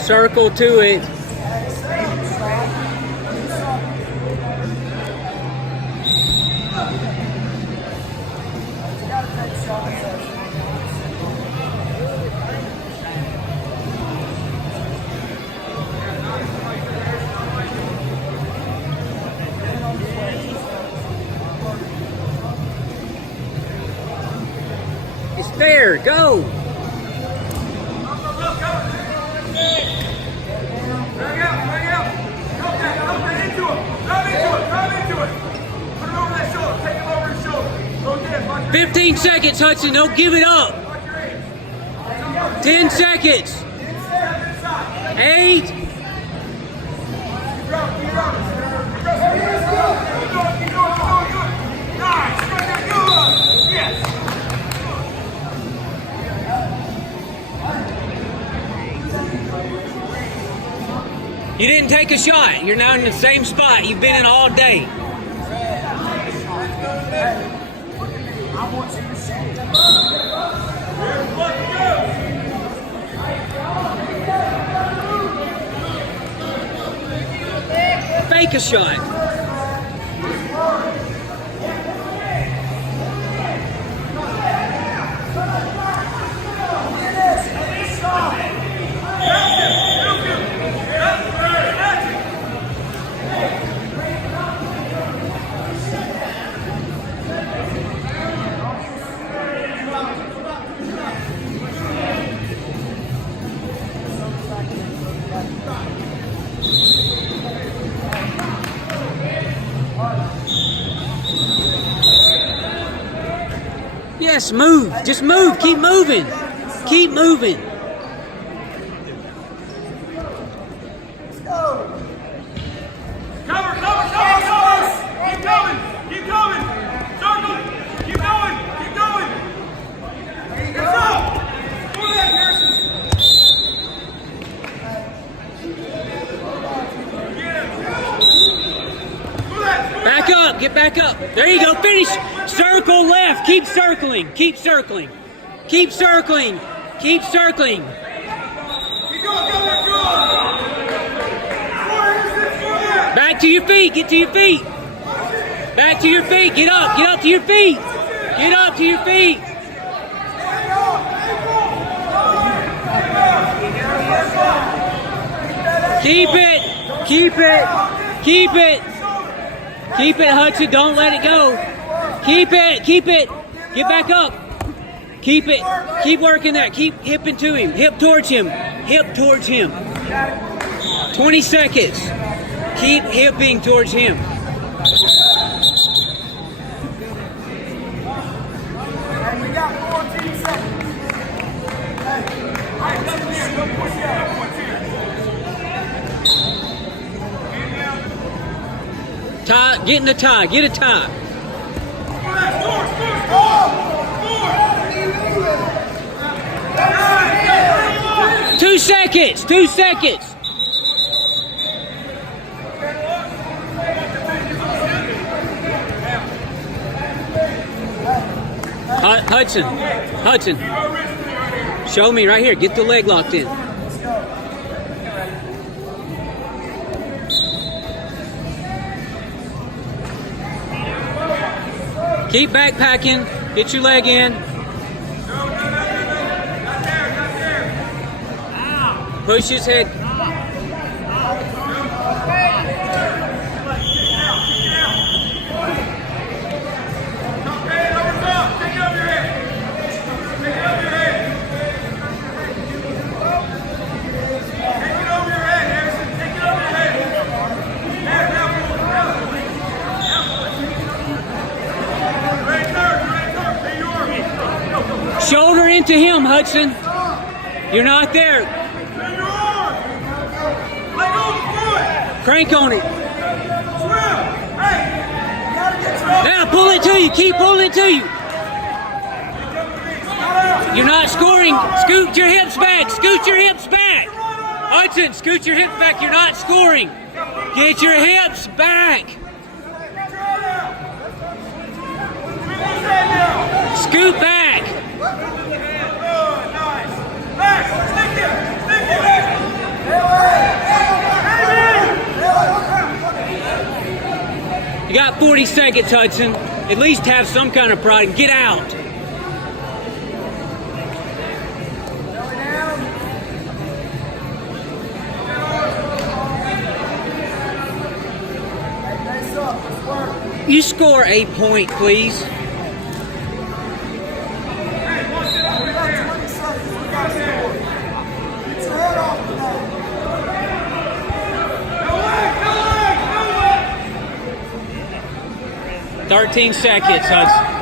Circle to it. It's there. Go. Bring out. Come into it. Put it over that shoulder. Take him over his shoulder. Go there. 15 seconds, Hudson. Don't give it up. 10 seconds. 8. Keep going. Nice. Good. Yes. You didn't take a shot. You're now in the same spot you've been in all day. Fake a shot. Yes, move. Just move. Keep moving. Keep moving. Cover. Keep coming. Circle. Keep going. Let's go. Pull that, Harrison. Back up. Get back up. There you go. Finish. Circle left. Keep circling. Keep going. Back to your feet. Get to your feet. Back to your feet. Get up. Get up to your feet. Get up to your feet. Keep it. Keep it. Keep it. Keep it, Hudson. Don't let it go. Keep it. Keep it. Get back up. Keep it. Keep working that. Keep hipping to him. Hip towards him. Hip towards him. 20 seconds. Keep hipping towards him. And we got 14 seconds. Hey, nothing here. Don't push out. Tie. Get in the tie. Get a tie. 2 seconds. 2 seconds. Hudson. Show me right here. Get the leg locked in. Keep backpacking. Get your leg in. Push his head. Shoulder into him, Hudson. You're not there. Crank on it. Now pull it to you. Keep pulling it to you. You're not scoring. Scoot your hips back. Scoot your hips back. Hudson, scoot your hips back. You're not scoring. Get your hips back. Scoot back. You got 40 seconds, Hudson. At least have some kind of pride and get out. You score a point, please. No 13 seconds, Hudson.